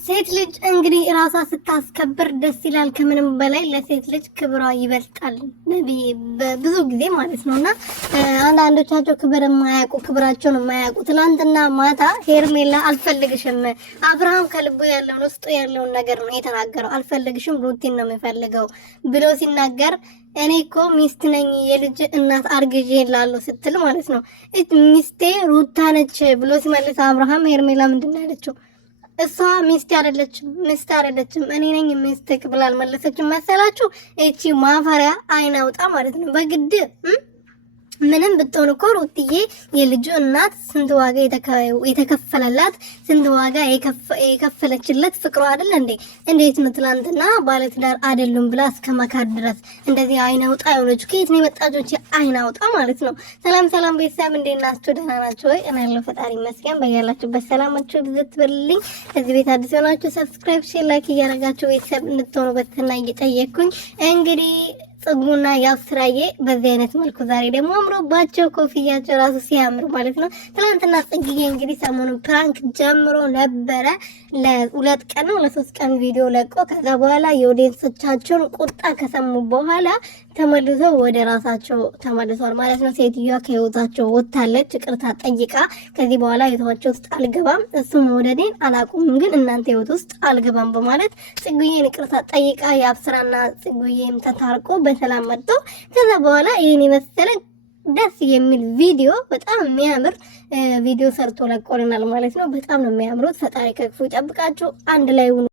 ሴት ልጅ እንግዲህ ራሷ ስታስከብር ደስ ይላል። ከምንም በላይ ለሴት ልጅ ክብሯ ይበልጣል ብዙ ጊዜ ማለት ነውና አንዳንዶቻቸው ክብር የማያውቁ ክብራቸውን የማያውቁ ትናንትና ማታ ሄርሜላ አልፈልግሽም አብርሃም ከልቡ ያለውን ውስጡ ያለውን ነገር ነው የተናገረው። አልፈልግሽም ሩቲን ነው የሚፈልገው ብሎ ሲናገር እኔ እኮ ሚስት ነኝ የልጅ እናት አርግዤ ላለው ስትል ማለት ነው ሚስቴ ሩታ ነች ብሎ ሲመልስ አብርሃም ሄርሜላ ምንድን ነው ያለችው? እሷ ሚስት አይደለችም እኔ ነኝ ሚስትክ ብላ አልመለሰችም መሰላችሁ? እቺ ማፈሪያ አይናውጣ ማለት ነው። በግድ ምንም ብትሆን እኮ ሩትዬ የልጁ እናት ስንት ዋጋ የተከፈለላት ስንት ዋጋ የከፈለችለት ፍቅሯ አይደል እንዴ? እንዴት ነው ትላንትና ባለትዳር አይደሉም ብላ እስከመካድ ድረስ እንደዚህ አይናውጣ የሆነች ከየት ነው የመጣችው? አይናውጣ ማለት ነው። ሰላም ቤተሰብ እንዴት ናችሁ? ደህና ናችሁ ወይ? እኔ ያለው ፈጣሪ ይመስገን። በያላችሁበት ሰላማችሁ ብዝት በልልኝ። እዚህ ቤት አዲስ ሆናችሁ ሰብስክራይብ፣ ሼር፣ ላይክ እያደረጋችሁ ቤተሰብ እንድትሆኑ በትህትና እየጠየቅኩኝ እንግዲህ ጽጉና ያስራዬ በዚህ አይነት መልኩ ዛሬ ደግሞ አምሮባቸው ኮፍያቸው ራሱ ሲያምር ማለት ነው። ትናንትና ጽግዬ እንግዲህ ሰሞኑን ፕራንክ ጀምሮ ነበረ። ለሁለት ቀን ነው ለሶስት ቀን ቪዲዮ ለቆ ከዛ በኋላ የኦዲየንሶቻቸውን ቁጣ ከሰሙ በኋላ ተመልሰው ወደ ራሳቸው ተመልሰዋል ማለት ነው። ሴትዮዋ ከህይወታቸው ወጣለች፣ ይቅርታ ጠይቃ ከዚህ በኋላ ህይወታቸው ውስጥ አልገባም፣ እሱም ወደኔን አላቆምም፣ ግን እናንተ ህይወት ውስጥ አልገባም በማለት ጽጉዬን ይቅርታ ጠይቃ የአብስራና ጽጉዬም ተታርቆ በሰላም መጥቶ ከዛ በኋላ ይሄን የመሰለ ደስ የሚል ቪዲዮ በጣም የሚያምር ቪዲዮ ሰርቶ ለቆልናል ማለት ነው። በጣም ነው የሚያምሩት። ፈጣሪ ከክፉ ይጠብቃችሁ። አንድ ላይ